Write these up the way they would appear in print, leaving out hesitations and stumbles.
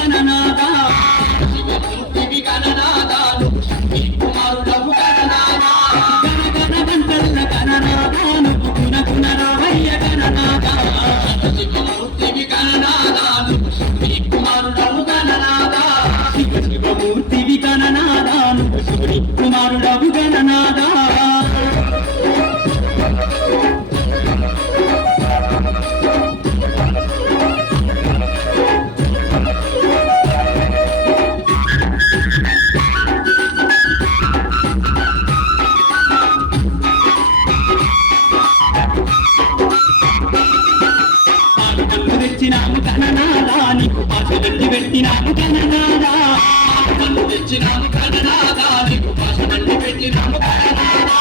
గణనాదా శివమూర్తివి గణనాదా నువ్వు శక్తి కుమారుడవు గణనాదా గణ గంటల గణనాదా నువ్వు గుణ గుణ రావయ్య గణనాదా శివమూర్తివి గణనాదా నువ్వు శక్తి కుమారుడవు గణనాదా శివమూర్తివి గణనాదా నువ్వు శివుని కుమారుడవు గణనాదా తెచ్చినాము గణనాదా నీకు భాష పెట్టినాము గణనాదా తెచ్చినాము గణనాదా నీకు భాష పెట్టినాము గణనాదా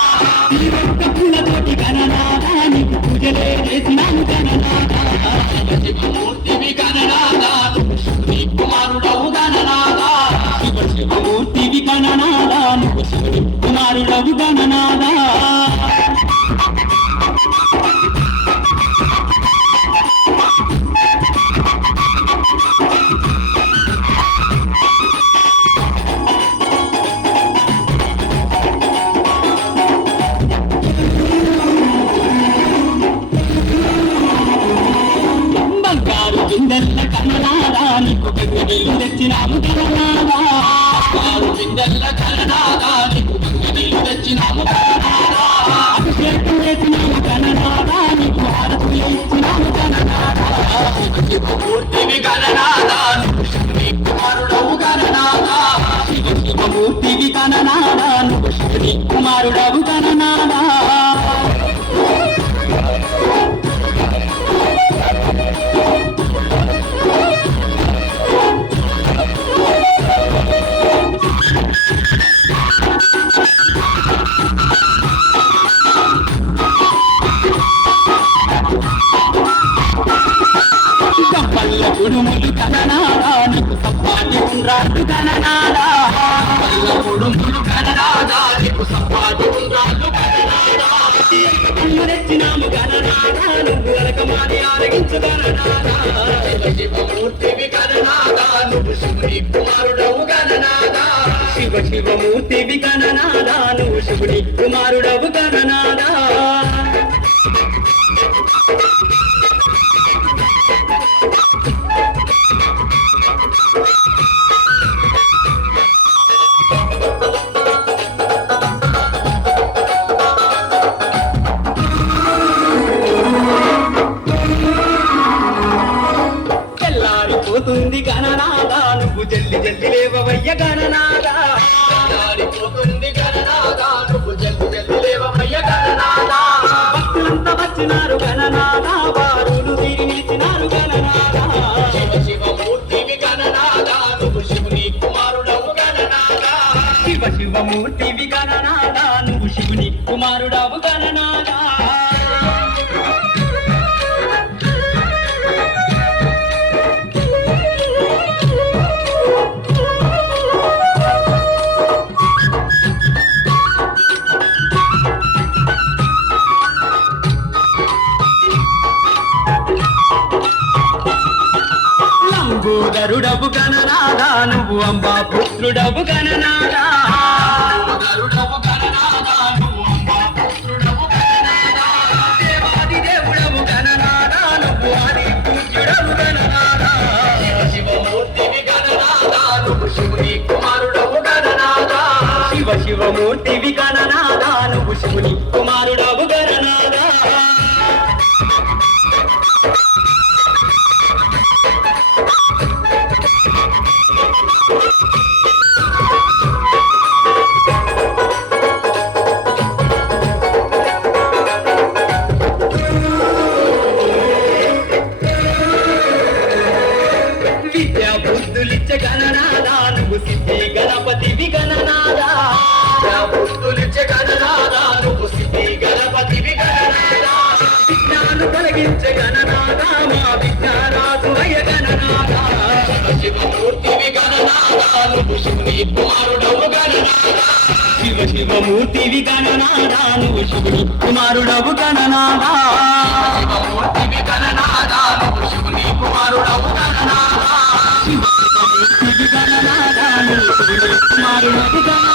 ఈ ఒక్క పూలతోటి గణనాదా నీకు పూజలే చేసినాము గణనాదా శివమూర్తివి గణనాదా శివుని కుమారుడవు గణనాదా శివమూర్తివి గణనాదా నువ్వు శివుని కుమారుడవు గణనాదా బిందెల్ల గణనాదా నీకు గంగనీళ్ళు తెచ్చినాము గణనాదా బిందెల్ల గణనాదా నీకు గంగనీళ్ళు తెచ్చినాము గణనాదా అభిషేకం చేసినాము గణనాదా నీకు హారతులు ఇచ్చినాము గణనాదా శివమూర్తివి గణనాదా నువ్వు శివుని కుమారుడవు గణనాదా శివమూర్తివి గణనాదా నువ్వు శివుని కుమారుడవు గణనాదా పల్ల కుడుములు గణనాదా నీకు సప్పాటి ఉండ్రాళ్ళు గణనాదా పల్ల కుడుములు గణనాదా నీకు సప్పాటి ఉండ్రాళ్ళు గణనాదా అమ్మ తెచ్చినాము గణనాదా నువ్వు అలకమాది ఆరగించు గణనాదా శివమూర్తివి గణనాదా నువ్వు శివుని కుమారుడవు గణనాదా శివమూర్తివి గణనాదా నువ్వు శివుని కుమారుడవు గణనాదా పోతుంది గణనాదా నువ్వు జల్లి జల్లి లేవవయ్య గణనాదా పోతుంది గణనాదా నువ్వు జల్లి జల్లి లేవవయ్య గణనాదా భక్తులంతా వచ్చినారు గణనాదా వారులు తీరి నిలిచినారు గణనాదా శివమూర్తివి గణనాదా నువ్వు శివుని కుమారుడవు గణనాదా శివమూర్తివి గణనాదా నువ్వు శివుని కుమారుడవు గణనాదా గరుడవు గణనాదా నువ్వు అంబా పుత్రుడవు గణనాదా గరుడవు గణనాదా నువ్వు అంబా పుత్రుడవు గణనాదా దేవాది దేవుడవు గణనాదా నువ్వు ఆది పూజ్యుడవు గణనాదా శివమూర్తివి గణనాదా నువ్వు శివుని కుమారుడవు గణనాదా శివమూర్తివి గణనాదా నువ్వు శివుని కుమారుడవు గణనాదా బుద్ధులిచ్చ గణనాదా నువ్వు సిద్ధి గణపతివి గణనాదా బుద్ధులిచ్చ గణనాదా నువ్వు సిద్ధి గణపతివి గణనాదా విజ్ఞాను కలిగించ గణనాదా మా విజ్ఞానాదు అయ గణనాదా శివమూర్తివి గణనాదా నువ్వు శివుని కుమారుడవు గణనాదా శివమూర్తివి గణనాదా నువ్వు శివుని కుమారుడవు గణనాదా శివమూర్తివి గణనాదా నువ్వు శివుని కుమారుడవు గణనాదా బంగారు నది గంగ